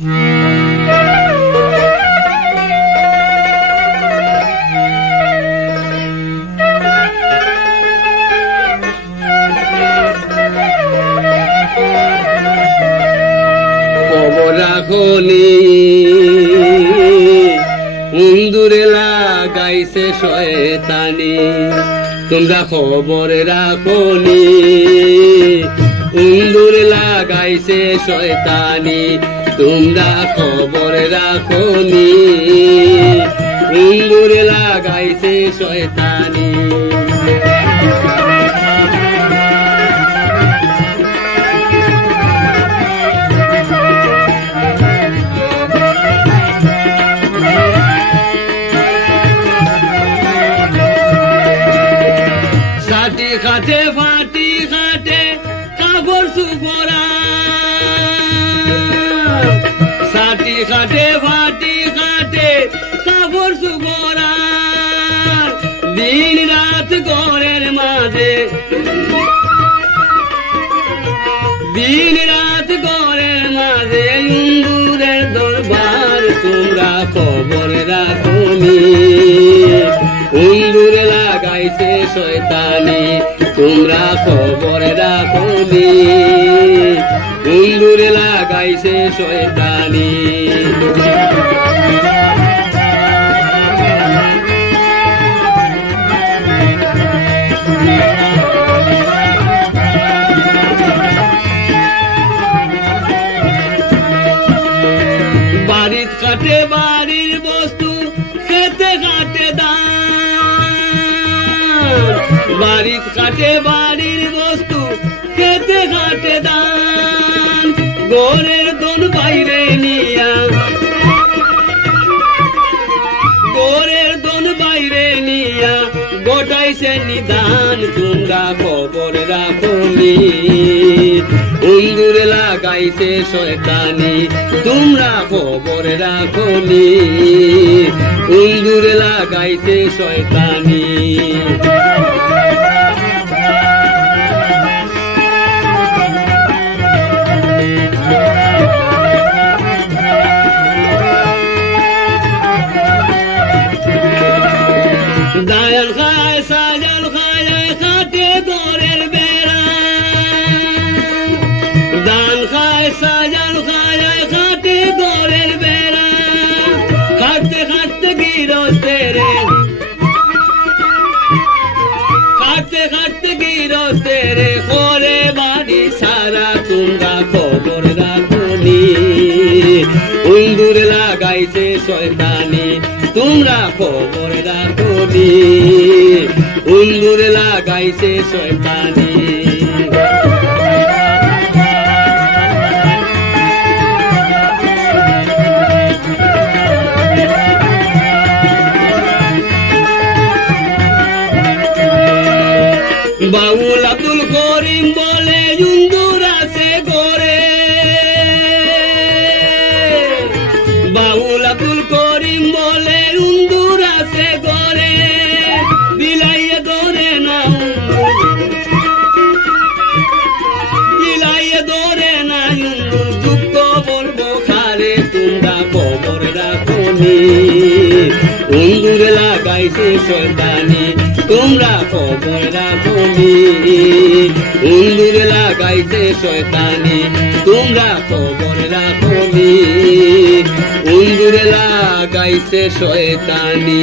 খবর রাখনি উন্দুরে লাগাইছে শয়তানি, তোমরা খবর রাখনি উন্দুরে লাগাইছে শয়তানি, তোমরা খবর রাখনি উন্দুরে লাগাইছে শয়তানি। খাটে ফাটি খাটে কাপড় সুপরা, সাটি খাটে ফাটি খাটে কাপড় সুপরা, দিন রাত ঘরের মাঝে দিন রাত ঘরের মাঝে ইন্দুরের দরবার, তোমরা খবর রাখনি ইন্দুরে লাগাইছে শয়তানি, তোমরা খবর রাখনি ইন্দুরে লাগাইছে শয়তানি। বাড়িত কাটে বাড়ির বস্তু, খেতে কাটে দান, বাড়িত কাটে বাড়ির বস্তু, খেতে কাটে দান, ঘরের দন বাইরে নিয়া ঘরের দন বাইরে নিয়া গোটাইছে নিদান, তোমরা খবর রাখনি ইন্দুরে লাগাইছে শয়তানি, তোমরা খবর রাখনি ইন্দুরে লাগাইছে শয়তানি। দায়াল খায় সাজাল খায় খাটে ঘরের বেড়া, দান খায় সাজাল খায় খাটে ঘরের বেড়া, খাটতে খাটতে গিরস্তের খাটতে খাটতে গিরস্তের ঘরে বাড়ি সারা, তোমরা খবর রাখনি ইন্দুরে লাগাইছে শয়তানি, তোমরা খবর রাখনি ইন্দুরে লাগাইছে শয়তানি। বাউল আব্দুল করিম বলে ইন্দুর আছে ঘরে, বাউল আব্দুল করিম বলে ইন্দুর আছে ঘরে, বিলাইয়ে ধরে না বিলাইয়ে ধরে না ইন্দুর, দুঃখ বলবো খারে, তোমরা খবর রাখনি ইন্দুরে লাগাইছে শয়তানি, তোমরা খবর রাখনি ইন্দুরে লাগাইছে শয়তানি, তোমরা খবর রাখনি ইন্দুরে লাগাইছে শয়তানি।